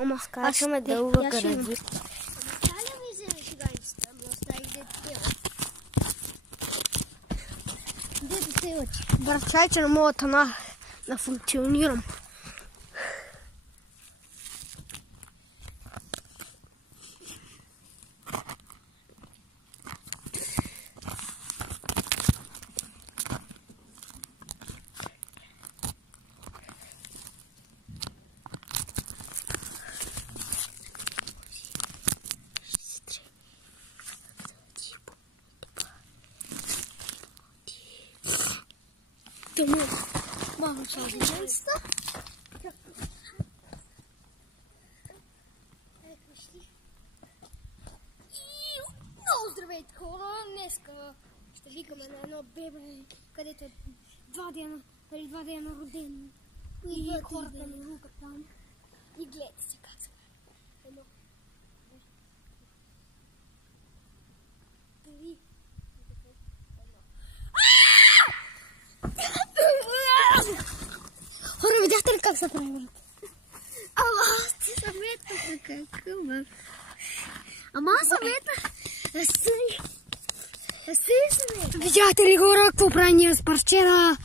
Ама скачаме дълга гради. Брат, че не мога да функционирам. Мама, много здравейте хора! Днеска ще викаме на едно бебе, където е 2 дена роден. И хората ми рукат там. И гледайте се как се едно. Хора, видяхте ли как се прави? Ама аз ти съветах какъв бе. Ама аз съветах. Видяхте ли хора какво прави ние с парчера?